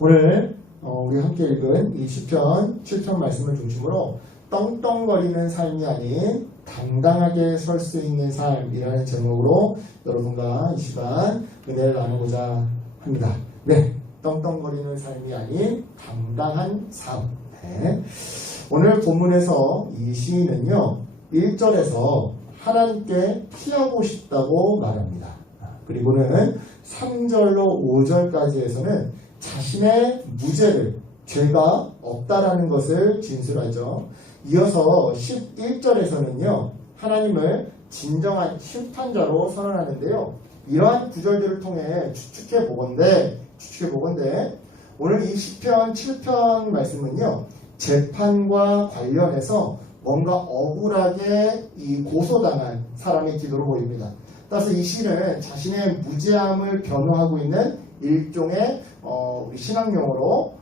오늘 우리 함께 읽은 이 시편 7편 말씀을 중심으로 떵떵거리는 삶이 아닌 당당하게 설 수 있는 삶이라는 제목으로 여러분과 이 시간 은혜를 나누고자 합니다. 네, 떵떵거리는 삶이 아닌 당당한 삶. 네. 오늘 본문에서 이 시인은요 1절에서 하나님께 피하고 싶다고 말합니다. 그리고는 3절로 5절까지에서는 자신의 무죄를, 죄가 없다라는 것을 진술하죠. 이어서 11절에서는요 하나님을 진정한 심판자로 선언하는데요. 이러한 구절들을 통해 추측해 보건대 오늘 이 시편 7편 말씀은요 재판과 관련해서 뭔가 억울하게 이 고소당한 사람의 기도로 보입니다. 따라서 이 시는 자신의 무죄함을 변호하고 있는 일종의 신학용어로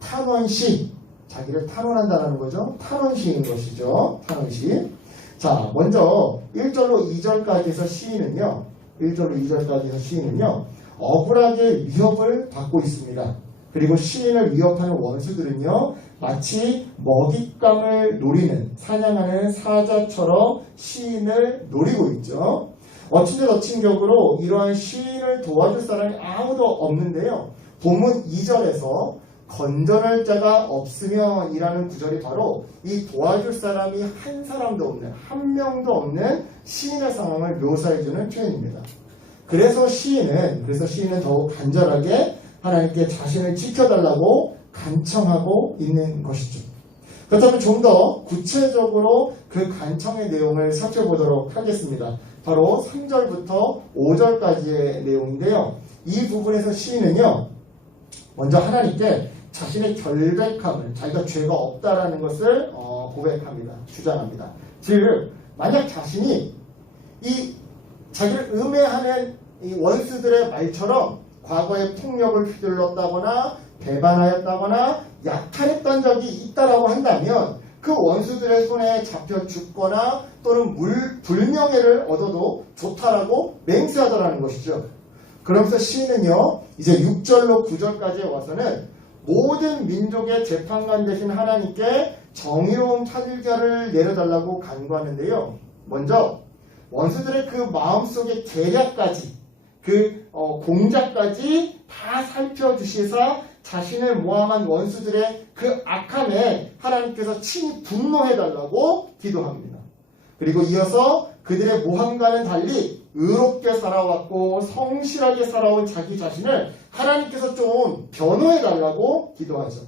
탄원시, 자기를 탄원한다는 거죠. 탄원시인 것이죠. 탄원시. 자, 먼저 1절로 2절까지에서 시인은요 억울하게 위협을 받고 있습니다. 그리고 시인을 위협하는 원수들은요 마치 먹잇감을 노리는, 사냥하는 사자처럼 시인을 노리고 있죠. 어친데어친격으로 이러한 시인을 도와줄 사람이 아무도 없는데요. 본문 2절에서 건전할 자가 없으면 이라는 구절이 바로 이 도와줄 사람이 한 사람도 없는, 한 명도 없는 시인의 상황을 묘사해주는 표현입니다. 그래서 시인은 더욱 간절하게 하나님께 자신을 지켜달라고 간청하고 있는 것이죠. 그렇다면 좀 더 구체적으로 그 간청의 내용을 살펴보도록 하겠습니다. 바로 3절부터 5절까지의 내용인데요. 이 부분에서 시인은요 먼저 하나님께 자신의 결백함을, 자기가 죄가 없다라는 것을 고백합니다. 주장합니다. 즉 만약 자신이 이 자기를 음해하는 이 원수들의 말처럼 과거에 폭력을 휘둘렀다거나 배반하였다거나 약탈했던 적이 있다라고 한다면 그 원수들의 손에 잡혀 죽거나 또는 불명예를 얻어도 좋다라고 맹세하더라는 것이죠. 그러면서 시인은요 이제 6절로 9절까지 와서는 모든 민족의 재판관 되신 하나님께 정의로운 판결을 내려달라고 간구하는데요. 먼저 원수들의 그 마음속의 계략까지, 공작까지 다 살펴주시사 자신을 모함한 원수들의 그 악함에 하나님께서 친히 분노해달라고 기도합니다. 그리고 이어서 그들의 모함과는 달리 의롭게 살아왔고 성실하게 살아온 자기 자신을 하나님께서 좀 변호해달라고 기도하죠.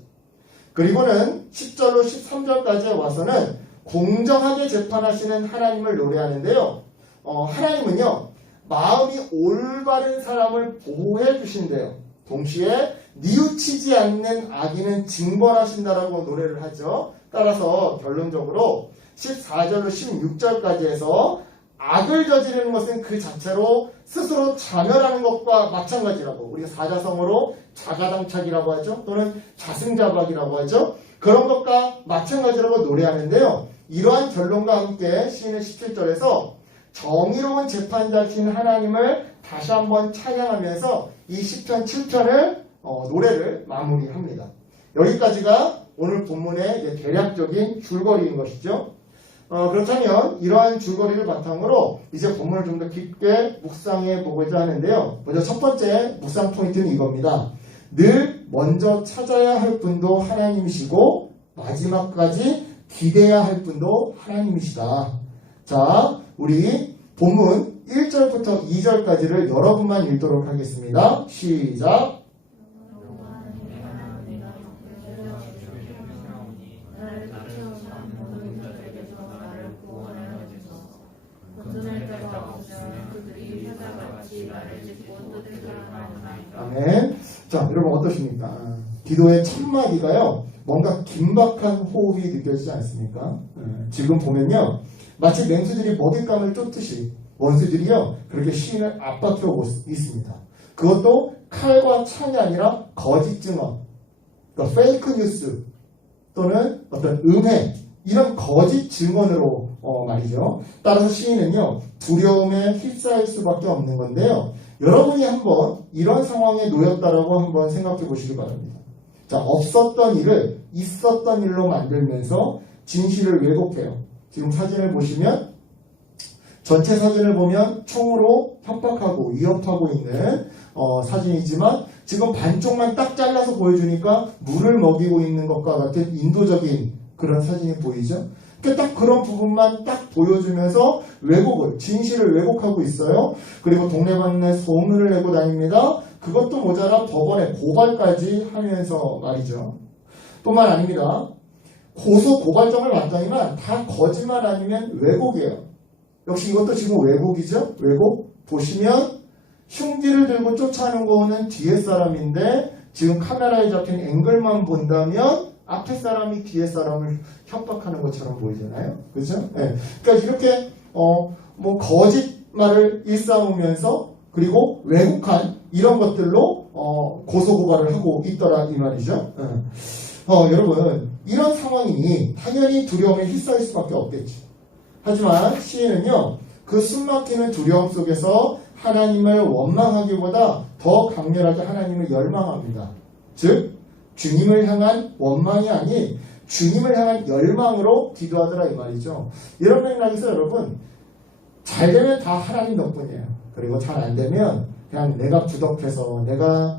그리고는 10절로 13절까지 와서는 공정하게 재판하시는 하나님을 노래하는데요. 하나님은요 마음이 올바른 사람을 보호해 주신대요. 동시에 뉘우치지 않는 악인은 징벌하신다라고 노래를 하죠. 따라서 결론적으로 14절로 16절까지 해서 악을 저지르는 것은 그 자체로 스스로 자멸하는 것과 마찬가지라고, 우리가 사자성어로 자가당착이라고 하죠. 또는 자승자박이라고 하죠. 그런 것과 마찬가지라고 노래하는데요. 이러한 결론과 함께 시인은 17절에서 정의로운 재판자신 하나님을 다시 한번 찬양하면서 이 시편 7편을 노래를 마무리합니다. 여기까지가 오늘 본문의 대략적인 줄거리인 것이죠. 그렇다면 이러한 줄거리를 바탕으로 이제 본문을 좀 더 깊게 묵상해 보고자 하는데요. 먼저 첫 번째 묵상 포인트는 이겁니다. 늘 먼저 찾아야 할 분도 하나님이시고 마지막까지 기대야 할 분도 하나님이시다. 자, 우리 본문 1절부터 2절까지를 여러분만 읽도록 하겠습니다. 시작. 아멘. 자, 여러분 어떠십니까? 기도의 첫마디가요 뭔가 긴박한 호흡이 느껴지지 않습니까? 지금 보면요 마치 맹수들이 먹잇감을 쫓듯이 원수들이요 그렇게 시인을 압박해오고 있습니다. 그것도 칼과 창이 아니라 거짓 증언, 그러니까 페이크 뉴스 또는 어떤 음해, 이런 거짓 증언으로 말이죠. 따라서 시인은요 두려움에 휩싸일 수밖에 없는 건데요. 여러분이 한번 이런 상황에 놓였다라고 한번 생각해 보시기 바랍니다. 자, 없었던 일을 있었던 일로 만들면서 진실을 왜곡해요. 지금 사진을 보시면 전체 사진을 보면 총으로 협박하고 위협하고 있는 사진이지만 지금 반쪽만 딱 잘라서 보여주니까 물을 먹이고 있는 것과 같은 인도적인 그런 사진이 보이죠. 그러니까 딱 그런 부분만 딱 보여주면서 왜곡을, 진실을 왜곡하고 있어요. 그리고 동네방네 소문을 내고 다닙니다. 그것도 모자라 법원에 고발까지 하면서 말이죠. 뿐만 아닙니다. 고소 고발장을 받더니만 다 거짓말 아니면 왜곡이에요. 역시 이것도 지금 왜곡이죠. 왜곡. 보시면 흉기를 들고 쫓아오는 거는 뒤에 사람인데 지금 카메라에 잡힌 앵글만 본다면 앞에 사람이 뒤에 사람을 협박하는 것처럼 보이잖아요. 그죠? 네. 그러니까 이렇게 뭐 거짓말을 일삼으면서 그리고 왜곡한 이런 것들로 고소고발을 하고 있더라 이 말이죠. 여러분 이런 상황이니 당연히 두려움에 휩싸일 수밖에 없겠지. 하지만 시인은요 그 숨막히는 두려움 속에서 하나님을 원망하기보다 더 강렬하게 하나님을 열망합니다. 즉 주님을 향한 원망이 아닌 주님을 향한 열망으로 기도하더라 이 말이죠. 이런 맥락에서 여러분 잘 되면 다 하나님 덕분이에요. 그리고 잘 안 되면 그냥 내가 부덕해서 내가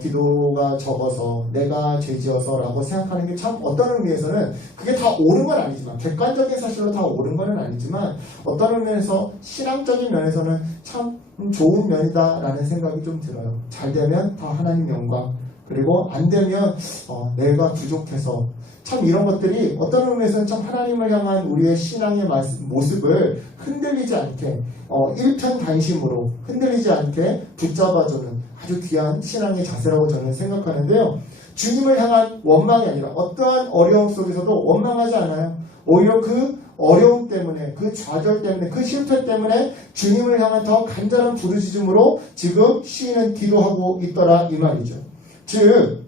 기도가 적어서 내가 죄지어서 라고 생각하는 게 참 어떤 의미에서는 그게 다 옳은 건 아니지만 객관적인 사실로 다 옳은 건 아니지만 어떤 의미에서 신앙적인 면에서는 참 좋은 면이다 라는 생각이 좀 들어요. 잘 되면 다 하나님 영광 그리고 안 되면 내가 부족해서 참 이런 것들이 어떤 의미에서는 참 하나님을 향한 우리의 신앙의 모습을 흔들리지 않게 일편단심으로 흔들리지 않게 붙잡아주는 아주 귀한 신앙의 자세라고 저는 생각하는데요. 주님을 향한 원망이 아니라 어떠한 어려움 속에서도 원망하지 않아요. 오히려 그 어려움 때문에 그 좌절 때문에 그 실패 때문에 주님을 향한 더 간절한 부르짖음으로 지금 시인은 기도하고 있더라 이 말이죠. 즉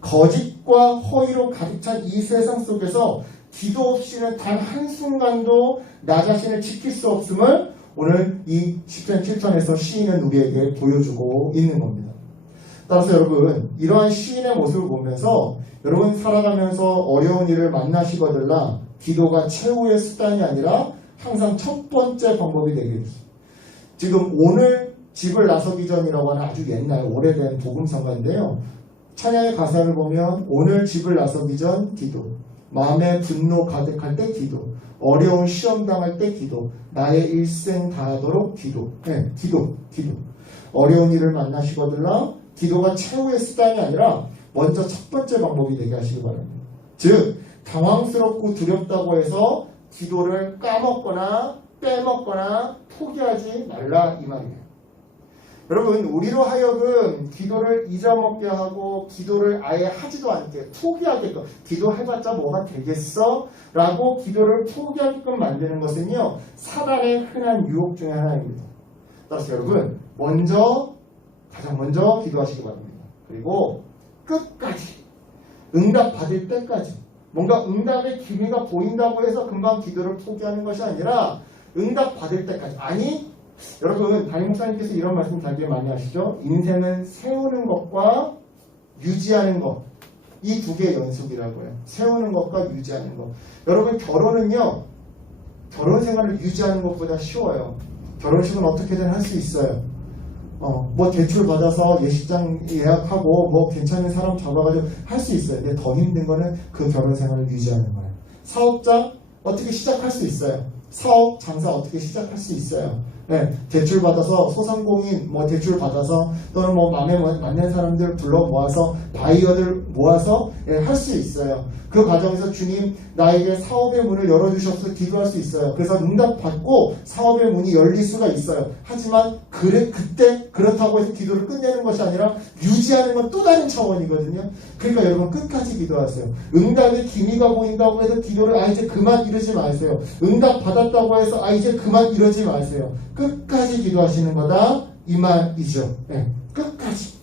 거짓과 허위로 가득 찬 이 세상 속에서 기도 없이는 단 한순간도 나 자신을 지킬 수 없음을 오늘 이 10편 7편에서 시인은 우리에게 보여주고 있는 겁니다. 따라서 여러분 이러한 시인의 모습을 보면서 여러분 살아가면서 어려운 일을 만나시거들라 기도가 최후의 수단이 아니라 항상 첫 번째 방법이 되길. 지금 오늘 집을 나서기 전이라고 하는 아주 옛날 오래된 복음성가인데요. 찬양의 가사를 보면 오늘 집을 나서기 전 기도, 마음에 분노 가득할 때 기도, 어려운 시험 당할 때 기도, 나의 일생 다하도록 기도. 네, 기도. 어려운 일을 만나시거들라 기도가 최후의 수단이 아니라 먼저 첫 번째 방법이 되게 하시기 바랍니다. 즉 당황스럽고 두렵다고 해서 기도를 까먹거나 빼먹거나 포기하지 말라 이 말이에요. 여러분 우리로 하여금 기도를 잊어먹게 하고 기도를 아예 하지도 않게 포기하게끔 기도해봤자 뭐가 되겠어? 라고 기도를 포기하게끔 만드는 것은요 사단의 흔한 유혹 중에 하나입니다. 따라서 여러분 가장 먼저 기도하시기 바랍니다. 그리고 끝까지 응답 받을 때까지 뭔가 응답의 기미가 보인다고 해서 금방 기도를 포기하는 것이 아니라 응답 받을 때까지 아니 여러분 담임 목사님께서 이런 말씀 되게 많이 하시죠. 인생은 세우는 것과 유지하는 것 이 두 개의 연속이라고요. 세우는 것과 유지하는 것. 여러분 결혼은요 결혼 생활을 유지하는 것보다 쉬워요. 결혼식은 어떻게든 할 수 있어요. 뭐 대출 받아서 예식장 예약하고 뭐 괜찮은 사람 잡아가지고 할 수 있어요. 근데 더 힘든 거는 그 결혼 생활을 유지하는 거예요. 사업장 어떻게 시작할 수 있어요. 사업 장사 어떻게 시작할 수 있어요. 네, 대출 받아서 소상공인 뭐 대출 받아서 또는 뭐 마음에 맞는 사람들 불러 모아서 바이어들 모아서 할 수 있어요. 그 과정에서 주님 나에게 사업의 문을 열어주셔서 기도할 수 있어요. 그래서 응답 받고 사업의 문이 열릴 수가 있어요. 하지만 그때 그렇다고 해서 기도를 끝내는 것이 아니라 유지하는 건 또 다른 차원이거든요. 그러니까 여러분 끝까지 기도하세요. 응답의 기미가 보인다고 해서 기도를 이제 그만 이러지 마세요. 응답 받았다고 해서 이제 그만 이러지 마세요. 끝까지 기도하시는 거다 이 말이죠. 네, 끝까지.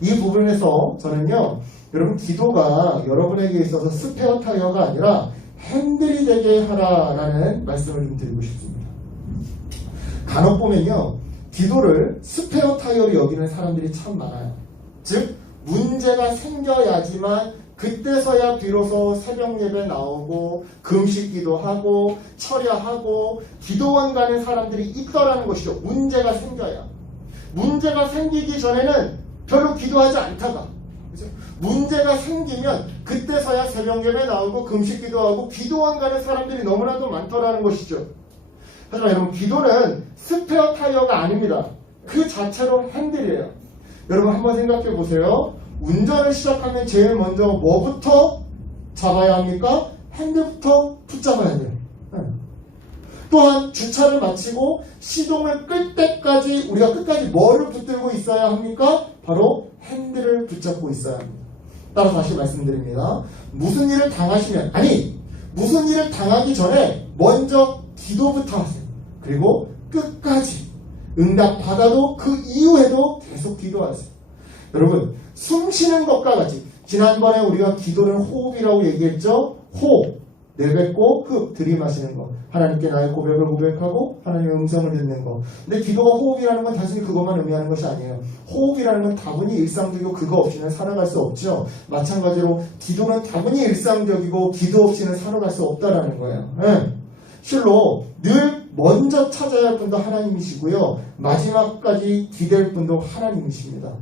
이 부분에서 저는요 여러분 기도가 여러분에게 있어서 스페어 타이어가 아니라 핸들이 되게 하라라는 말씀을 좀 드리고 싶습니다. 간혹 보면요 기도를 스페어 타이어로 여기는 사람들이 참 많아요. 즉 문제가 생겨야지만 그때서야 비로소 새벽 예배 나오고 금식기도 하고 철야하고 기도원 가는 사람들이 있더라는 것이죠. 문제가 생겨야. 문제가 생기기 전에는 별로 기도하지 않다가 문제가 생기면 그때서야 새벽 예배 나오고 금식기도 하고 기도원 가는 사람들이 너무나도 많더라는 것이죠. 하지만 여러분, 기도는 스페어 타이어가 아닙니다. 그 자체로 핸들이에요. 여러분 한번 생각해 보세요. 운전을 시작하면 제일 먼저 뭐부터 잡아야 합니까? 핸들부터 붙잡아야 돼요. 또한 주차를 마치고 시동을 끌 때까지 우리가 끝까지 뭐를 붙들고 있어야 합니까? 바로 핸들을 붙잡고 있어야 합니다. 따라서 다시 말씀드립니다. 무슨 일을 당하시면, 무슨 일을 당하기 전에 먼저 기도부터 하세요. 그리고 끝까지 응답 받아도 그 이후에도 계속 기도하세요. 여러분, 숨 쉬는 것과 같이, 지난번에 우리가 기도를 호흡이라고 얘기했죠. 호흡, 내뱉고 흡, 들이마시는 거. 하나님께 나의 고백을 고백하고 하나님의 음성을 듣는 거. 근데 기도가 호흡이라는 건 단순히 그것만 의미하는 것이 아니에요. 호흡이라는 건 다분히 일상적이고 그거 없이는 살아갈 수 없죠. 마찬가지로 기도는 다분히 일상적이고 기도 없이는 살아갈 수 없다라는 거예요. 실로 늘 먼저 찾아야 할 분도 하나님이시고요. 마지막까지 기댈 분도 하나님이십니다.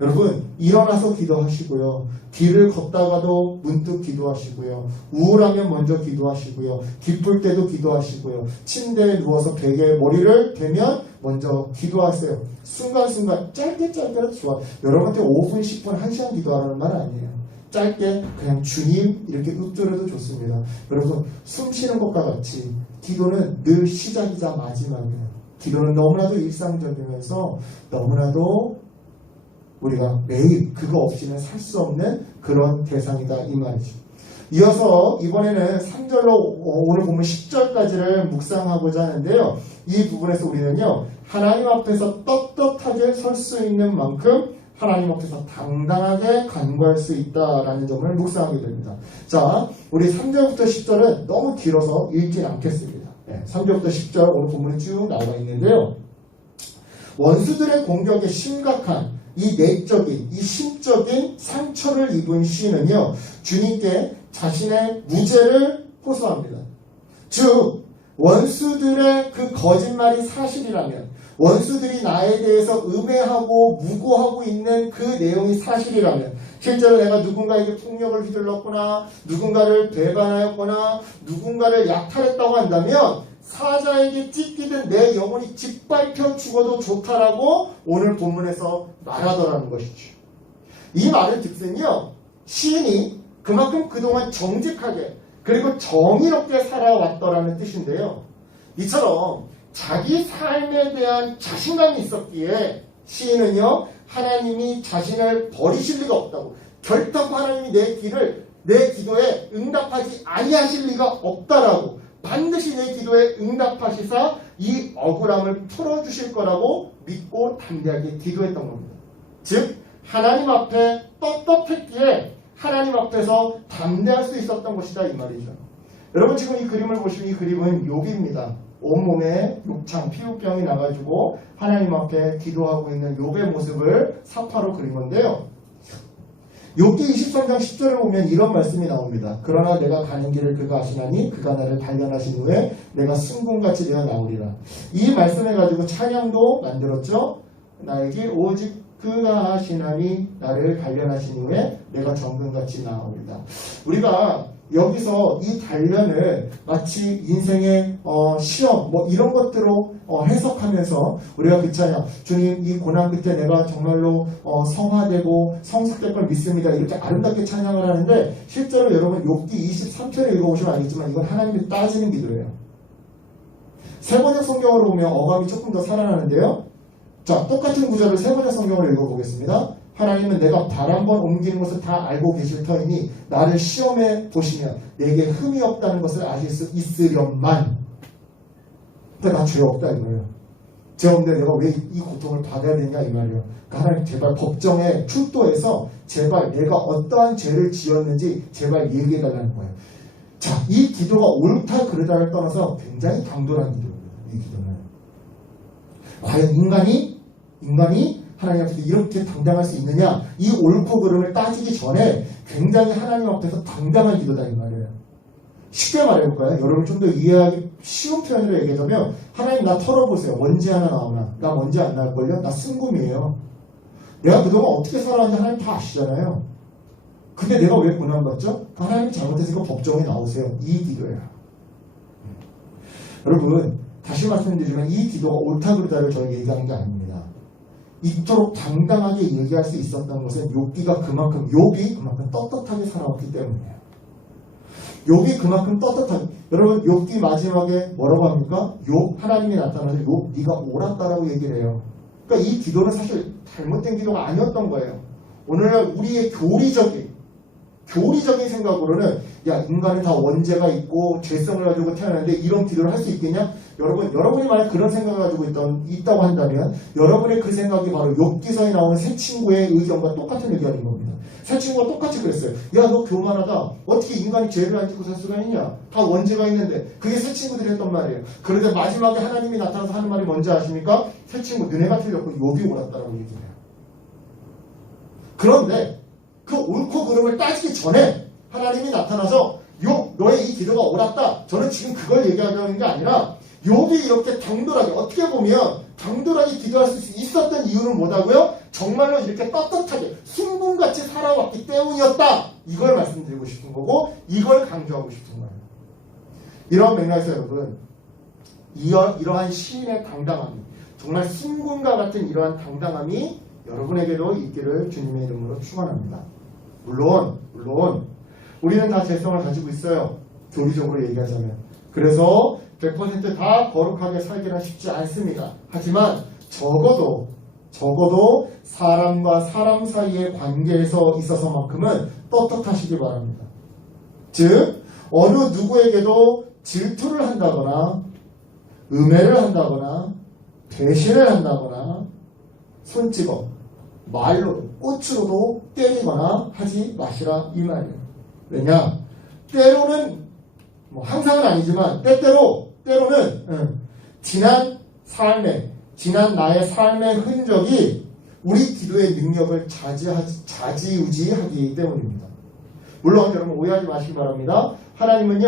여러분, 일어나서 기도하시고요. 길을 걷다가도 문득 기도하시고요. 우울하면 먼저 기도하시고요. 기쁠 때도 기도하시고요. 침대에 누워서 베개에 머리를 대면 먼저 기도하세요. 순간순간 짧게라도 좋아. 여러분한테 5분, 10분, 1시간 기도하라는 말 아니에요. 짧게 그냥 주님 이렇게 읊조려도 좋습니다. 여러분, 숨 쉬는 것과 같이 기도는 늘 시작이자 마지막이에요. 기도는 너무나도 일상적이면서 너무나도 우리가 매일 그거 없이는 살 수 없는 그런 대상이다 이 말이죠. 이어서 이번에는 3절로 오늘 보면 10절까지를 묵상하고자 하는데요. 이 부분에서 우리는요, 하나님 앞에서 떳떳하게 설 수 있는 만큼 하나님 앞에서 당당하게 간구할 수 있다라는 점을 묵상하게 됩니다. 자, 우리 3절부터 10절은 너무 길어서 읽진 않겠습니다. 3절부터 10절 오늘 본문에 쭉 나와 있는데요. 원수들의 공격에 심각한 이 내적인, 이 심적인 상처를 입은 시인은요, 주님께 자신의 무죄를 호소합니다. 즉, 원수들의 그 거짓말이 사실이라면, 원수들이 나에 대해서 음해하고 무고하고 있는 그 내용이 사실이라면, 실제로 내가 누군가에게 폭력을 휘둘렀거나, 누군가를 배반하였거나, 누군가를 약탈했다고 한다면, 사자에게 찢기든 내 영혼이 짓밟혀 죽어도 좋다라고 오늘 본문에서 말하더라는 것이죠. 이 말의 뜻은요, 시인이 그만큼 그동안 정직하게 그리고 정의롭게 살아왔더라는 뜻인데요. 이처럼 자기 삶에 대한 자신감이 있었기에 시인은요, 하나님이 자신을 버리실 리가 없다고, 결단코 하나님이 내 기도에 응답하지 아니하실 리가 없다라고, 반드시 내 기도에 응답하시사 이 억울함을 풀어주실 거라고 믿고 담대하게 기도했던 겁니다. 즉, 하나님 앞에 떳떳했기에 하나님 앞에서 담대할 수 있었던 것이다 이 말이죠. 여러분, 지금 이 그림을 보시면 이 그림은 욥입니다. 온몸에 욕창, 피부병이 나가지고 하나님 앞에 기도하고 있는 욥의 모습을 사파로 그린 건데요. 욥기 23장 10절을 보면 이런 말씀이 나옵니다. 그러나 내가 가는 길을 그가 아시나니 그가 나를 단련하신 후에 내가 승군같이 되어 나오리라. 이 말씀을 가지고 찬양도 만들었죠. 나의 길 오직 그가 아시나니 나를 단련하신 후에 내가 정금같이 나오리라. 우리가 여기서 이 단련을 마치 인생의 시험 이런 것들로 해석하면서 우리가 그 찬양, 주님 이 고난 끝에 내가 정말로 성화되고 성숙될 걸 믿습니다, 이렇게 아름답게 찬양을 하는데, 실제로 여러분 욥기 23편을 읽어보시면 알겠지만 이건 하나님이 따지는 기도예요. 세번역 성경으로 보면 어감이 조금 더 살아나는데요. 자, 똑같은 구절을 세번역 성경으로 읽어보겠습니다. 하나님은 내가 발 한 번 옮기는 것을 다 알고 계실 터이니 나를 시험해 보시면 내게 흠이 없다는 것을 아실 수 있으련만. 그러니까 나 죄 없다 이거예요. 죄 없는데 내가 왜 이 고통을 받아야 되냐 이 말이에요. 그러니까 하나님 제발 법정에 출두해서 제발 내가 어떠한 죄를 지었는지 제발 얘기해달라는 거예요. 자, 이 기도가 옳다 그르다를 떠나서 굉장히 당돌한 기도입니다. 이 기도는 과연 인간이 하나님 앞에서 이렇게 당당할 수 있느냐? 이 옳고 그름을 따지기 전에 굉장히 하나님 앞에서 당당한 기도다 이 말이에요. 쉽게 말해볼까요? 여러분 좀 더 이해하기 쉬운 표현으로 얘기하자면 하나님 나 털어보세요. 먼지 하나 나오나? 나 먼지 안 나올걸요? 나 순금이에요. 내가 그동안 어떻게 살아왔는지 하나님 다 아시잖아요. 근데 내가 왜 고난받죠? 하나님 잘못했으니까 법정에 나오세요. 이 기도예요. 여러분 다시 말씀드리지만 이 기도가 옳다 그르다를 저희 얘기하는 게 아닙니다. 이토록 당당하게 얘기할 수 있었던 것은 욥이 그만큼 떳떳하게 살아왔기 때문이에요. 욥이 그만큼 떳떳하게. 여러분 욥기 마지막에 뭐라고 합니까? 욥 하나님이 나타나서 욥 네가 옳았다라고 얘기를 해요. 그러니까 이 기도는 사실 잘못된 기도가 아니었던 거예요. 오늘날 우리의 교리적인 생각으로는 야 인간은 다 원죄가 있고 죄성을 가지고 태어났는데 이런 기도를 할 수 있겠냐? 여러분이 만약 그런 생각을 가지고 있다고 한다면 여러분의 그 생각이 바로 욥기서에 나오는 새 친구의 의견과 똑같은 의견인 겁니다. 새 친구가 똑같이 그랬어요. 야 너 교만하다. 어떻게 인간이 죄를 안 짓고 살 수가 있냐? 다 원죄가 있는데. 그게 새 친구들이 했던 말이에요. 그런데 마지막에 하나님이 나타나서 하는 말이 뭔지 아십니까? 새 친구 너네가 틀렸고 욥이 옳았다라고 얘기해요. 그런데 그 옳고 그름을 따지기 전에 하나님이 나타나서 욥 너의 이 기도가 옳았다. 저는 지금 그걸 얘기하려는 게 아니라 욥이 이렇게 당돌하게 어떻게 보면 당돌하게 기도할 수 있었던 이유는 뭐다고요? 정말로 이렇게 떳떳하게 순금같이 살아왔기 때문이었다. 이걸 말씀드리고 싶은 거고 이걸 강조하고 싶은 거예요. 이런 맥락에서 여러분 이러한 시인의 당당함이 정말 순금과 같은 이러한 당당함이 여러분에게도 있기를 주님의 이름으로 축원합니다. 물론 우리는 다 죄성을 가지고 있어요. 교리적으로 얘기하자면. 그래서 100% 다 거룩하게 살기는 쉽지 않습니다. 하지만 적어도 사람과 사람 사이의 관계에서 있어서만큼은 떳떳하시기 바랍니다. 즉 어느 누구에게도 질투를 한다거나 음해를 한다거나 배신을 한다거나 손찌검 말로도 꽃으로도 때리거나 하지 마시라 이 말이에요. 왜냐? 때로는 항상은 아니지만 때로는 지난 나의 삶의 흔적이 우리 기도의 능력을 좌지우지하기 때문입니다. 물론 여러분 오해하지 마시기 바랍니다. 하나님이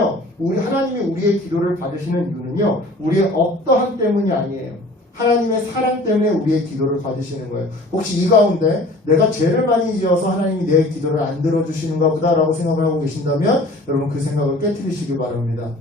우리의 기도를 받으시는 이유는요, 우리의 어떠함 때문이 아니에요. 하나님의 사랑 때문에 우리의 기도를 받으시는 거예요. 혹시 이 가운데 내가 죄를 많이 지어서 하나님이 내 기도를 안 들어주시는가 보다라고 생각을 하고 계신다면 여러분 그 생각을 깨트리시기 바랍니다.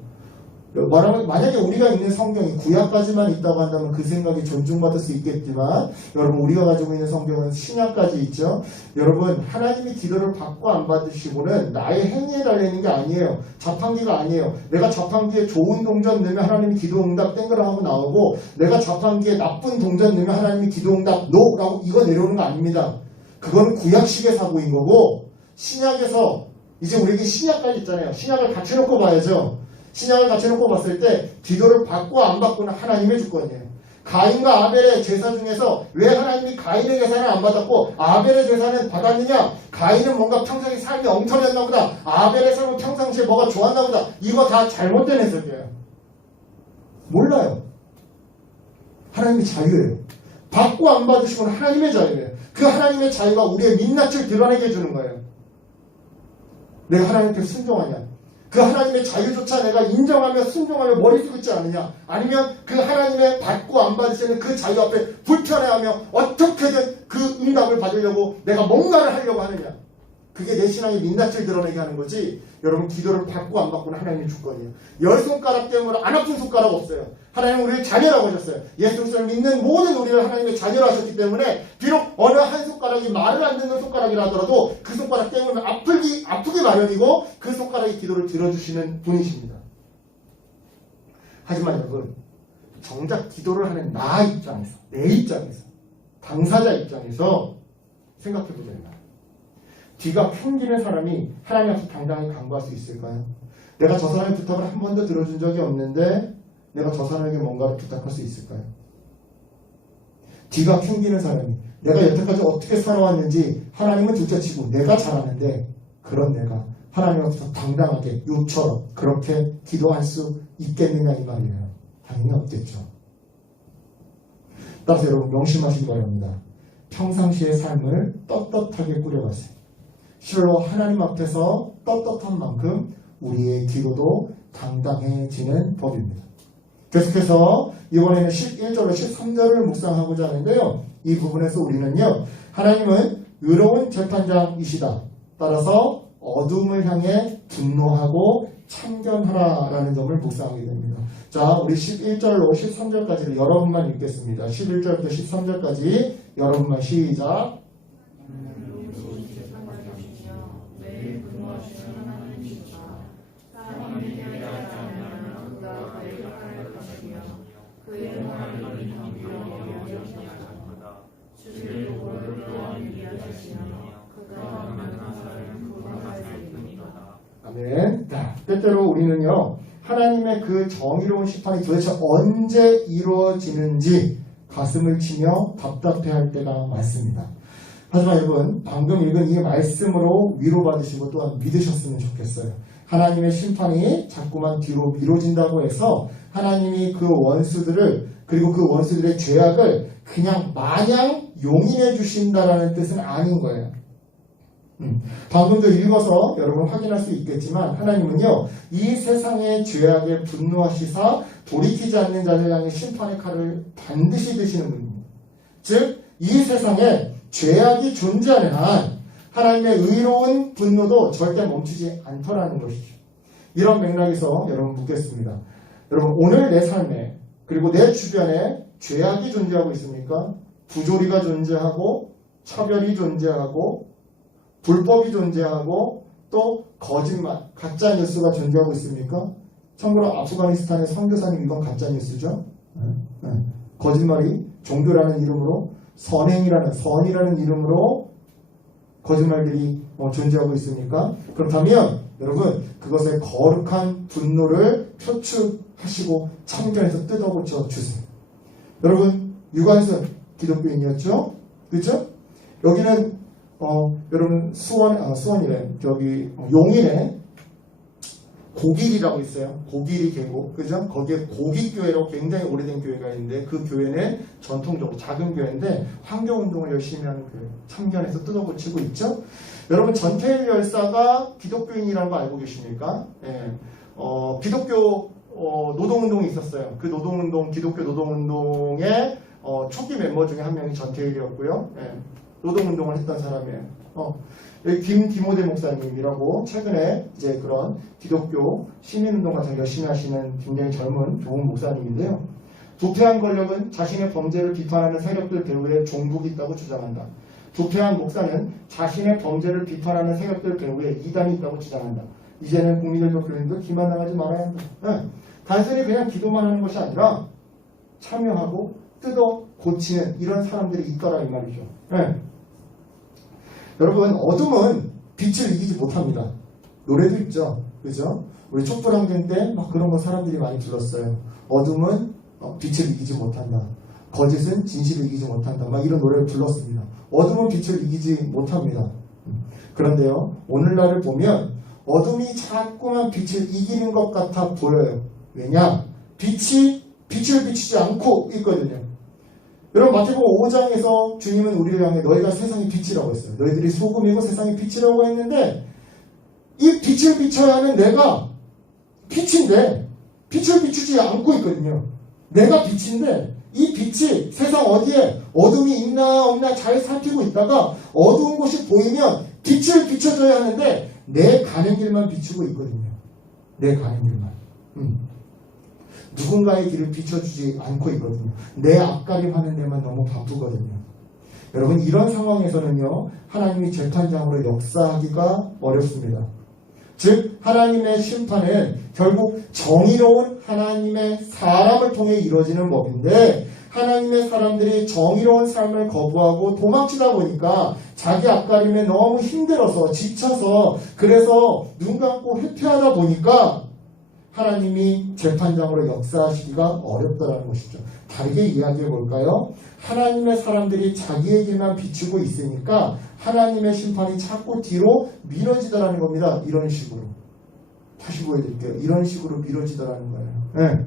만약에 우리가 있는 성경이 구약까지만 있다고 한다면 그 생각이 존중받을 수 있겠지만 여러분 우리가 가지고 있는 성경은 신약까지 있죠. 여러분 하나님이 기도를 받고 안 받으시고는 나의 행위에 달려있는 게 아니에요. 자판기가 아니에요. 내가 자판기에 좋은 동전 넣으면 하나님이 기도응답 땡그라 하고 나오고 내가 자판기에 나쁜 동전 넣으면 하나님이 기도응답 노라고 이거 내려오는 거 아닙니다. 그건 구약식의 사고인 거고 신약에서 이제 우리에게 신약까지 있잖아요. 신약을 같이 놓고 봐야죠. 신약을 같이 놓고 봤을 때 기도를 받고 안 받고는 하나님의 주권이에요. 가인과 아벨의 제사 중에서 왜 하나님이 가인의 제사는 안 받았고 아벨의 제사는 받았느냐? 가인은 뭔가 평상시 삶이 엉터리였나 보다. 아벨의 삶은 평상시에 뭐가 좋았나 보다. 이거 다 잘못된 해석이에요. 몰라요. 하나님의 자유예요. 받고 안 받으시면 하나님의 자유예요. 그 하나님의 자유가 우리의 민낯을 드러내게 해주는 거예요. 내가 하나님께 순종하냐? 그 하나님의 자유조차 내가 인정하며 순종하며 머리 숙이지 않느냐? 아니면 그 하나님의 받고 안 받으시는 그 자유 앞에 불편해하며 어떻게든 그 응답을 받으려고 내가 뭔가를 하려고 하느냐? 그게 내 신앙의 민낯을 드러내게 하는 거지. 여러분 기도를 받고 안 받고는 하나님의 주권이에요. 10손가락 때문에 안 아픈 손가락 없어요. 하나님은 우리를 자녀라고 하셨어요. 예수 그리스도를 믿는 모든 우리를 하나님의 자녀로 하셨기 때문에 비록 어느 한 손가락이 말을 안 듣는 손가락이라 하더라도 그 손가락 때문에 아프기 마련이고 그 손가락이 기도를 들어주시는 분이십니다. 하지만 여러분 정작 기도를 하는 나 입장에서 내 입장에서 당사자 입장에서 생각해보자면 뒤가 캥기는 사람이 하나님 앞에 당당히 간구할 수 있을까요? 내가 저 사람의 부탁을 한 번도 들어준 적이 없는데 내가 저 사람에게 뭔가를 부탁할 수 있을까요? 뒤가 캥기는 사람이 내가 여태까지 어떻게 살아왔는지 하나님은 둘째치고 내가 잘 아는데 그런 내가 하나님 앞에서 당당하게 욥처럼 그렇게 기도할 수 있겠느냐 이 말이에요. 당연히 없겠죠. 따라서 여러분 명심하시기 바랍니다. 평상시의 삶을 떳떳하게 꾸려가세요. 실로 하나님 앞에서 떳떳한 만큼 우리의 기도도 당당해지는 법입니다. 계속해서 이번에는 11절로 13절을 묵상하고자 하는데요. 이 부분에서 우리는요, 하나님은 의로운 재판장이시다. 따라서 어둠을 향해 분노하고 참견하라라는 점을 묵상하게 됩니다. 자, 우리 11절로 13절까지를 여러분만 읽겠습니다. 11절부터 13절까지 여러분만 시작. 아멘. 때때로 우리는요, 하나님의 그 정의로운 심판이 도대체 언제 이루어지는지 가슴을 치며 답답해할 때가 많습니다. 하지만 여러분, 방금 읽은 이 말씀으로 위로받으시고 또한 믿으셨으면 좋겠어요. 하나님의 심판이 자꾸만 뒤로 미뤄진다고 해서 하나님이 그 원수들을, 그리고 그 원수들의 죄악을 그냥 마냥 용인해 주신다라는 뜻은 아닌 거예요. 방금도 읽어서 여러분 확인할 수 있겠지만 하나님은요, 이 세상의 죄악에 분노하시사 돌이키지 않는 자를 향해 심판의 칼을 반드시 드시는 분입니다. 즉, 이 세상에 죄악이 존재하는 한 하나님의 의로운 분노도 절대 멈추지 않더라는 것이죠. 이런 맥락에서 여러분 묻겠습니다. 여러분, 오늘 내 삶에 그리고 내 주변에 죄악이 존재하고 있습니까? 부조리가 존재하고 차별이 존재하고 불법이 존재하고 또 거짓말, 가짜뉴스가 존재하고 있습니까? 참고로 아프가니스탄의 선교사님 이건 가짜뉴스죠. 거짓말이 종교라는 이름으로 선이라는 이름으로 거짓말들이 존재하고 있습니까? 그렇다면 여러분, 그것의 거룩한 분노를 표출하시고 참견해서 뜯어고쳐 주세요. 여러분, 유관순 기독교인이었죠? 그렇죠? 여기는 여러분 수원이래. 저기 용인에 고길이라고 있어요. 고길이 계곡, 그죠? 거기에 고길교회로 굉장히 오래된 교회가 있는데 그 교회는 전통적으로 작은 교회인데 환경운동을 열심히 하는 교회, 참견해서 뜯어고치고 있죠. 여러분, 전태일 열사가 기독교인이라는 거 알고 계십니까? 예. 기독교 노동운동이 있었어요. 그 노동운동, 기독교 노동운동의 초기 멤버 중에 한 명이 전태일이었고요. 예. 노동운동을 했던 사람이에요. 김디모데 목사님이라고 최근에 이제 그런 기독교 시민운동 같은 거 열심히 하시는 굉장히 젊은 좋은 목사님인데요. 부패한 권력은 자신의 범죄를 비판하는 세력들 배후에 종북이 있다고 주장한다. 부패한 목사는 자신의 범죄를 비판하는 세력들 배후에 이단이 있다고 주장한다. 이제는 국민들도 교인도 기만 당하지 말아야 한다. 단순히 그냥 기도만 하는 것이 아니라 참여하고 뜯어 고치는 이런 사람들이 있더라 이 말이죠. 여러분, 어둠은 빛을 이기지 못합니다. 노래도 있죠. 그죠? 우리 촛불항쟁 때 막 그런 거 사람들이 많이 불렀어요. 어둠은 빛을 이기지 못한다. 거짓은 진실을 이기지 못한다. 막 이런 노래를 불렀습니다. 어둠은 빛을 이기지 못합니다. 그런데요, 오늘날을 보면 어둠이 자꾸만 빛을 이기는 것 같아 보여요. 왜냐? 빛을 비추지 않고 있거든요. 여러분, 마태복음 5장에서 주님은 우리를 향해 너희가 세상의 빛이라고 했어요. 너희들이 소금이고 세상의 빛이라고 했는데 이 빛을 비춰야 하는 내가 빛인데 빛을 비추지 않고 있거든요. 내가 빛인데 이 빛이 세상 어디에 어둠이 있나 없나 잘 살피고 있다가 어두운 곳이 보이면 빛을 비춰줘야 하는데 내 가는 길만 비추고 있거든요. 내 가는 길만. 누군가의 길을 비춰주지 않고 있거든요. 내 앞가림하는 데만 너무 바쁘거든요. 여러분, 이런 상황에서는요, 하나님이 재판장으로 역사하기가 어렵습니다. 즉, 하나님의 심판은 결국 정의로운 하나님의 사람을 통해 이루어지는 법인데 하나님의 사람들이 정의로운 삶을 거부하고 도망치다 보니까 자기 앞가림에 너무 힘들어서 지쳐서 그래서 눈 감고 회피하다 보니까 하나님이 재판장으로 역사하시기가 어렵다는 것이죠. 다르게 이야기해 볼까요? 하나님의 사람들이 자기의 길만 비추고 있으니까 하나님의 심판이 자꾸 뒤로 미뤄지더라는 겁니다. 이런 식으로. 다시 보여드릴게요. 이런 식으로 미뤄지더라는 거예요. 네.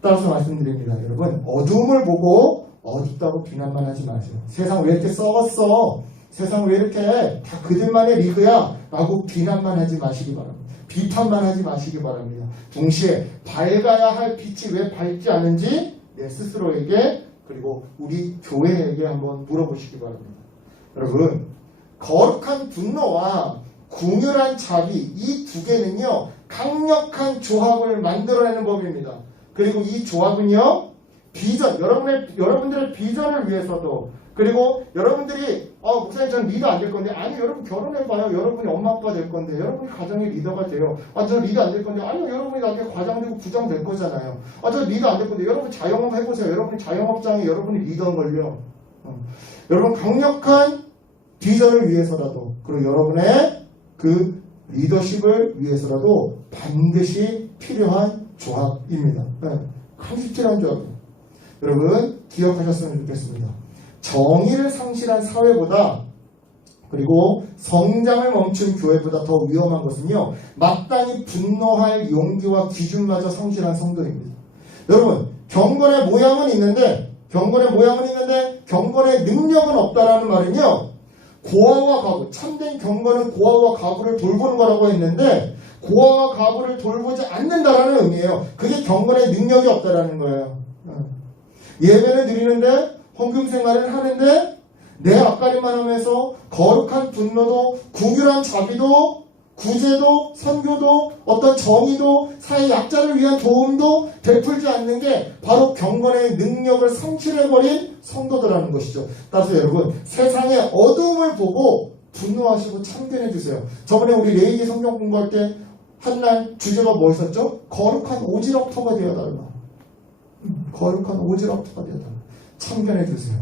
따라서 말씀드립니다. 여러분, 어둠을 보고 어둡다고 비난만 하지 마세요. 세상 왜 이렇게 썩었어? 세상 왜 이렇게 다 그들만의 리그야? 라고 비난만 하지 마시기 바랍니다. 비판만 하지 마시기 바랍니다. 동시에 밝아야 할 빛이 왜 밝지 않은지 내 스스로에게 그리고 우리 교회에게 한번 물어보시기 바랍니다. 여러분, 거룩한 분노와 궁휼한 자비, 이 두 개는요 강력한 조합을 만들어내는 법입니다. 그리고 이 조합은요 비전, 여러분들의 비전을 위해서도, 그리고 여러분들이 목사님 저는 리더 안 될 건데, 아니 여러분 결혼해봐요. 여러분이 엄마 아빠 될 건데, 여러분이 가정의 리더가 돼요. 저 리더 안 될 건데, 아니요 여러분이 나중에 과장 되고 부장 될 거잖아요. 저 리더 안 될 건데, 여러분 자영업 해보세요. 여러분이 자영업장에 여러분이 리더인걸요. 여러분 강력한 비전을 위해서라도, 그리고 여러분의 그 리더십을 위해서라도 반드시 필요한 조합입니다. 반드시 필요한 조합입니다. 여러분 기억하셨으면 좋겠습니다. 정의를 상실한 사회보다, 그리고 성장을 멈춘 교회보다 더 위험한 것은요 마땅히 분노할 용기와 기준마저 상실한 성도입니다. 여러분, 경건의 모양은 있는데 경건의 능력은 없다라는 말은요 고아와 가부, 참된 경건은 고아와 가부를 돌보는 거라고 했는데 고아와 가부를 돌보지 않는다라는 의미예요. 그게 경건의 능력이 없다라는 거예요. 예배를 드리는데, 헌금 생활을 하는데, 내 앞가림만 하면서 거룩한 분노도, 궁휼한 자비도, 구제도, 선교도, 어떤 정의도, 사회 약자를 위한 도움도 베풀지 않는 게 바로 경건의 능력을 상실해버린 성도들라는 것이죠. 따라서 여러분, 세상의 어둠을 보고 분노하시고 참견해주세요. 저번에 우리 레이기 성경 공부할 때 한날 주제가 뭐였었죠? 거룩한 오지랖터가 되어달라. 거룩한 오지랖터가 되어달라. 참견해주세요.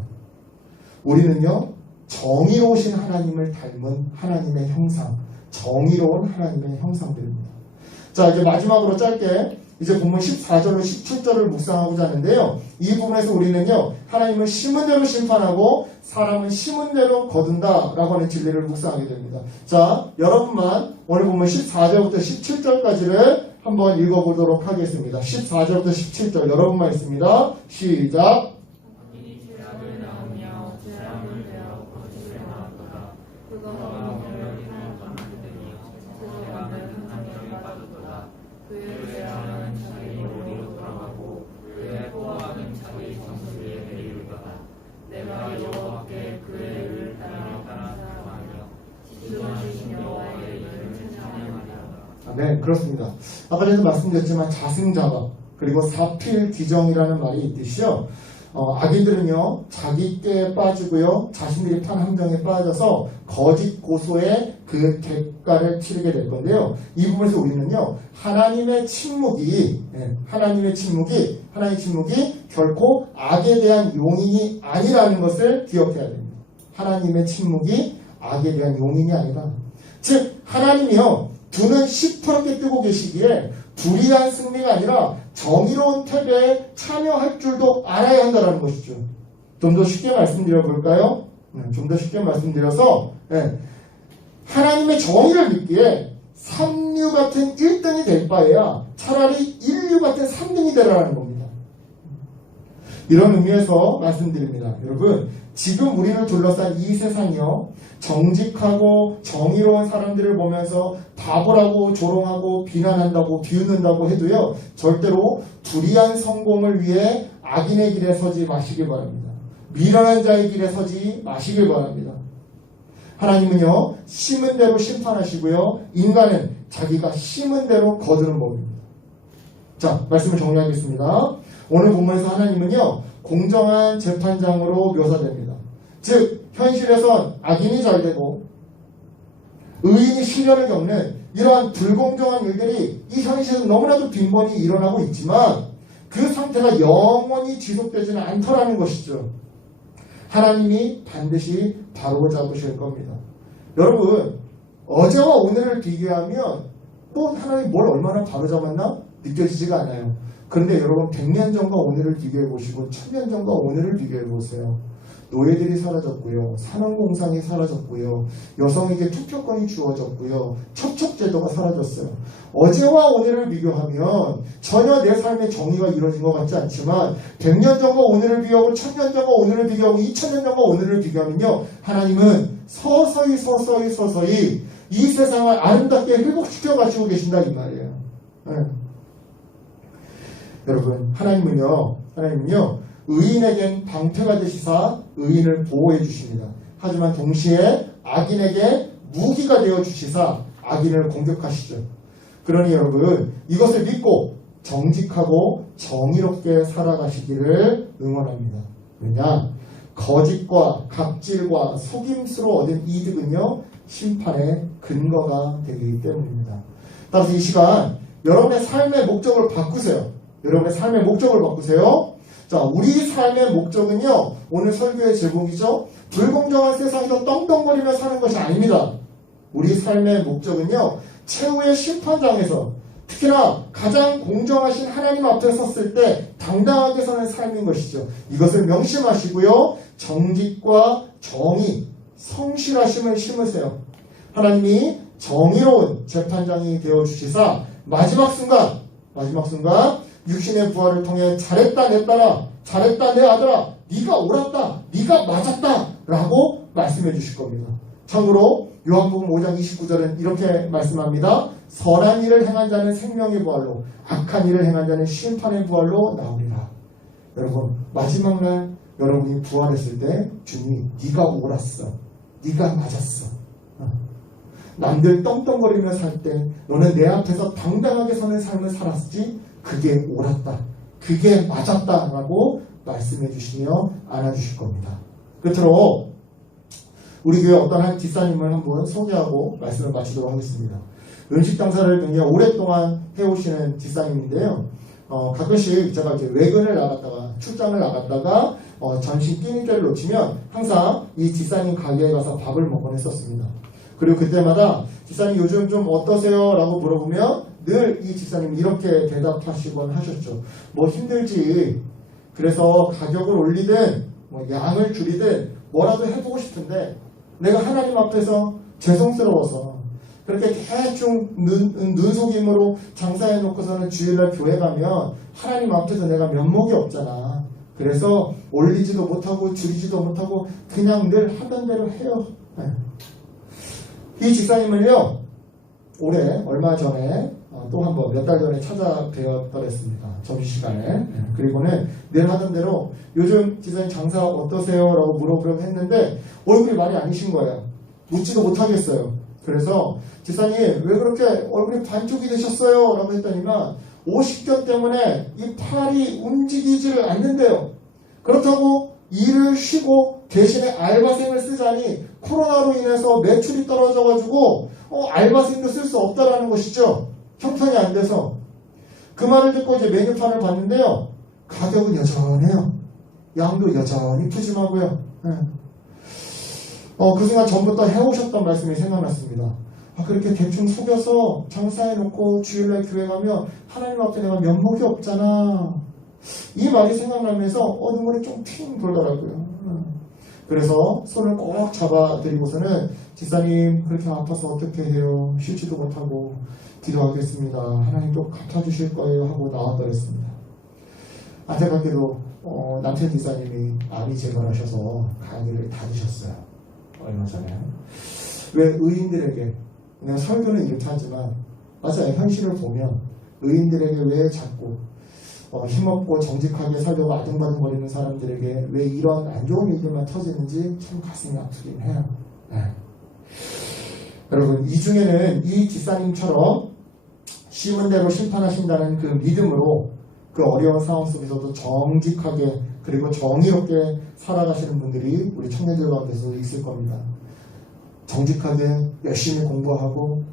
우리는요 정의로우신 하나님을 닮은 하나님의 형상, 정의로운 하나님의 형상들입니다. 자, 이제 마지막으로 짧게 이제 본문 14절로 17절을 묵상하고자 하는데요. 이 부분에서 우리는요 하나님은 심은 대로 심판하고 사람은 심은 대로 거둔다 라고 하는 진리를 묵상하게 됩니다. 자, 여러분만 오늘 본문 14절부터 17절까지를 한번 읽어보도록 하겠습니다. 14절부터 17절 여러분만 있습니다. 시작. 네, 그렇습니다. 아까 전에도 말씀드렸지만 자승자박, 그리고 사필귀정이라는 말이 있듯이요. 악인들은요 자기께 빠지고요 자신들이 판 함정에 빠져서 거짓 고소의 그 객가를 치르게 될 건데요. 이 부분에서 우리는요 하나님의 침묵이 결코 악에 대한 용인이 아니라는 것을 기억해야 됩니다. 하나님의 침묵이 악에 대한 용인이 아니라, 즉 하나님이요 두 눈 시퍼렇게 뜨고 계시기에 불의한 승리가 아니라 정의로운 패배에 참여할 줄도 알아야 한다는 것이죠. 좀 더 쉽게 말씀드려 볼까요? 좀 더 쉽게 말씀드려서 하나님의 정의를 믿기에 3류 같은 1등이 될 바에야 차라리 1류 같은 3등이 되라는 겁니다. 이런 의미에서 말씀드립니다. 여러분, 지금 우리를 둘러싼 이 세상이요 정직하고 정의로운 사람들을 보면서 바보라고 조롱하고 비난한다고 비웃는다고 해도요 절대로 불의한 성공을 위해 악인의 길에 서지 마시길 바랍니다. 미련한 자의 길에 서지 마시길 바랍니다. 하나님은요 심은 대로 심판하시고요 인간은 자기가 심은 대로 거두는 법입니다. 자, 말씀을 정리하겠습니다. 오늘 본문에서 하나님은요 공정한 재판장으로 묘사됩니다. 즉 현실에선 악인이 잘되고 의인이 시련을 겪는 이러한 불공정한 일들이 이 현실에서 너무나도 빈번히 일어나고 있지만 그 상태가 영원히 지속되지는 않더라는 것이죠. 하나님이 반드시 바로잡으실 겁니다. 여러분, 어제와 오늘을 비교하면 하나님이 뭘 얼마나 바로잡았나 느껴지지가 않아요. 그런데 여러분 100년 전과 오늘을 비교해 보시고 1000년 전과 오늘을 비교해 보세요. 노예들이 사라졌고요. 산업공상이 사라졌고요. 여성에게 투표권이 주어졌고요. 첩첩제도가 사라졌어요. 어제와 오늘을 비교하면 전혀 내 삶의 정의가 이루어진 것 같지 않지만 100년 전과 오늘을 비교하고 1000년 전과 오늘을 비교하고 2000년 전과 오늘을 비교하면요. 하나님은 서서히 이 세상을 아름답게 회복시켜 가시고 계신다 이 말이에요. 네. 여러분 하나님은요 의인에겐 방패가 되시사 의인을 보호해 주십니다. 하지만 동시에 악인에게 무기가 되어 주시사 악인을 공격하시죠. 그러니 여러분 이것을 믿고 정직하고 정의롭게 살아가시기를 응원합니다. 왜냐? 거짓과 갑질과 속임수로 얻은 이득은요 심판의 근거가 되기 때문입니다. 따라서 이 시간 여러분의 삶의 목적을 바꾸세요. 여러분의 삶의 목적을 바꾸세요. 자, 우리 삶의 목적은요 오늘 설교의 제목이죠. 불공정한 세상에서 떵떵거리며 사는 것이 아닙니다. 우리 삶의 목적은요 최후의 심판장에서 특히나 가장 공정하신 하나님 앞에 섰을 때 당당하게 사는 삶인 것이죠. 이것을 명심하시고요 정직과 정의, 성실하심을 심으세요. 하나님이 정의로운 재판장이 되어주시사 마지막 순간 육신의 부활을 통해 잘했다 내 딸아, 잘했다 내 아들아, 네가 옳았다, 네가 맞았다 라고 말씀해 주실 겁니다. 참고로 요한복음 5장 29절은 이렇게 말씀합니다. 선한 일을 행한 자는 생명의 부활로, 악한 일을 행한 자는 심판의 부활로 나오리라. 여러분 마지막 날 여러분이 부활했을 때 주님이 네가 옳았어, 네가 맞았어, 남들 떵떵거리며 살 때 너는 내 앞에서 당당하게 서는 삶을 살았지, 그게 옳았다, 그게 맞았다 라고 말씀해 주시며 안아주실 겁니다. 끝으로 우리 교회 어떤 한 집사님을 한번 소개하고 말씀을 마치도록 하겠습니다. 음식 장사를 굉장히 오랫동안 해오시는 집사님인데요. 가끔씩 제가 이제 외근을 나갔다가 출장을 나갔다가 점심 끼니때를 놓치면 항상 이 집사님 가게에 가서 밥을 먹곤 했었습니다. 그리고 그때마다 집사님 요즘 좀 어떠세요? 라고 물어보면 늘 이 집사님 이렇게 대답하시곤 하셨죠. 뭐 힘들지. 그래서 가격을 올리든 뭐 양을 줄이든 뭐라도 해보고 싶은데 내가 하나님 앞에서 죄송스러워서 그렇게 대충 눈속임으로 장사해 놓고서는 주일날 교회 가면 하나님 앞에서 내가 면목이 없잖아. 그래서 올리지도 못하고 줄이지도 못하고 그냥 늘 하던 대로 해요. 이 집사님을요 올해 얼마 전에 또 한 번 몇 달 전에 찾아뵈었더랬습니다. 점심시간에. 그리고는 늘 하던 대로 요즘 집사님 장사 어떠세요? 라고 물어보려고 했는데 얼굴이 많이 아니신 거예요. 묻지도 못하겠어요. 그래서 집사님 왜 그렇게 얼굴이 반쪽이 되셨어요? 라고 했더니만 오십견 때문에 이 팔이 움직이지를 않는데요. 그렇다고 일을 쉬고 대신에 알바생을 쓰자니 코로나로 인해서 매출이 떨어져가지고 알바생도 쓸 수 없다라는 것이죠. 형편이 안 돼서. 그 말을 듣고 이제 메뉴판을 봤는데요. 가격은 여전해요. 양도 여전히 푸짐하고요. 그 순간 전부터 해오셨던 말씀이 생각났습니다. 그렇게 대충 속여서 장사해놓고 주일날 교회 가면 하나님 앞에 내가 면목이 없잖아. 이 말이 생각나면서 눈물이 좀 핑 돌더라고요. 그래서 손을 꼭 잡아드리고서는 집사님 그렇게 아파서 어떻게 해요? 쉬지도 못하고 기도하겠습니다. 하나님도 갚아주실 거예요 하고 나와버렸습니다. 안타깝게도 남편 집사님이 암이 재발하셔서 가게를 닫으셨어요. 얼마 전에. 왜 의인들에게, 내가 설교는 이렇게 하지만 맞아요. 현실을 보면 의인들에게 왜 자꾸 힘없고 정직하게 살려고 아등바등거리는 사람들에게 왜 이런 안 좋은 일들만 터지는지 참 가슴이 아프긴 해요. 여러분 이 중에는 이 집사님처럼 심은 대로 심판하신다는 그 믿음으로 그 어려운 상황 속에서도 정직하게 그리고 정의롭게 살아가시는 분들이 우리 청년들 가운데서 있을 겁니다. 정직하게 열심히 공부하고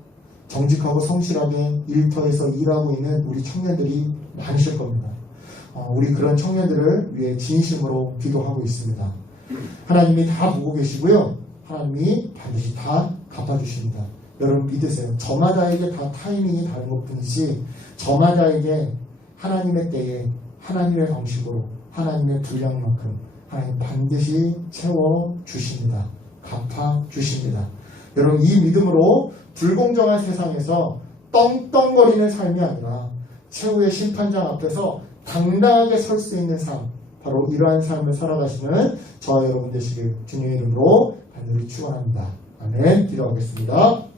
정직하고 성실하게 일터에서 일하고 있는 우리 청년들이 많으실 겁니다. 우리 그런 청년들을 위해 진심으로 기도하고 있습니다. 하나님이 다 보고 계시고요. 하나님이 반드시 다 갚아주십니다. 여러분 믿으세요. 저마다에게 다 타이밍이 다른 것 뿐이지 저마다에게 하나님의 때에 하나님의 방식으로 하나님의 분량만큼 하나님 반드시 채워주십니다. 갚아주십니다. 여러분 이 믿음으로 불공정한 세상에서 떵떵거리는 삶이 아니라 최후의 심판장 앞에서 당당하게 설 수 있는 삶, 바로 이러한 삶을 살아가시는 저와 여러분 되시길 주님의 이름으로 간절히 축원합니다. 아멘. 기도하겠습니다.